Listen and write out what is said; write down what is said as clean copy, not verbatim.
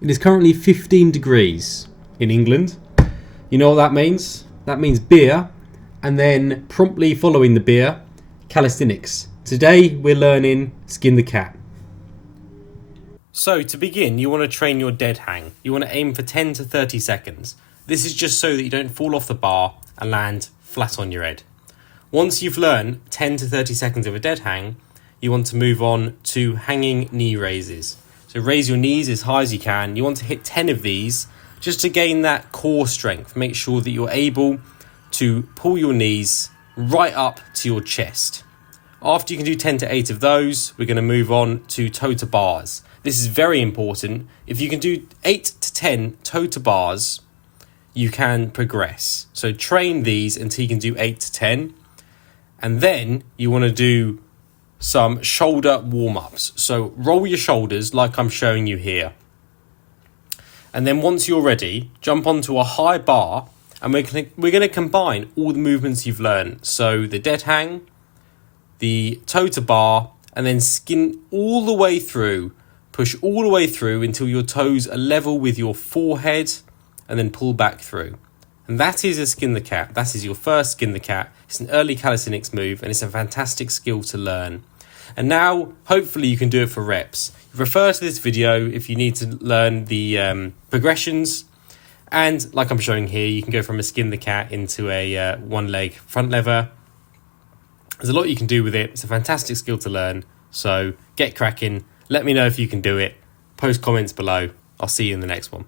It is currently 15 degrees in England. You know what that means? That means beer, and then promptly following the beer, calisthenics. Today we're learning skin the cat. So to begin, you want to train your dead hang. You want to aim for 10 to 30 seconds. This is just so that you don't fall off the bar and land flat on your head. Once you've learned 10 to 30 seconds of a dead hang, you want to move on to hanging knee raises. So raise your knees as high as you can. You want to hit 10 of these just to gain that core strength. Make sure that you're able to pull your knees right up to your chest. After you can do 10 to 8 of those, we're going to move on to toe to bars. This is very important. If you can do 8 to 10 toe to bars, you can progress. So train these until you can do 8 to 10. And then you want to do some shoulder warm-ups. So roll your shoulders like I'm showing you here. And then once you're ready, jump onto a high bar and we're going to combine all the movements you've learned. So the dead hang, the toe to bar, and then skin all the way through. Push all the way through until your toes are level with your forehead and then pull back through. And that is a skin the cat. That is your first skin the cat. It's an early calisthenics move and it's a fantastic skill to learn. And now, hopefully you can do it for reps. Refer to this video if you need to learn the progressions. And like I'm showing here, you can go from a skin the cat into a one leg front lever. There's a lot you can do with it. It's a fantastic skill to learn. So get cracking. Let me know if you can do it. Post comments below. I'll see you in the next one.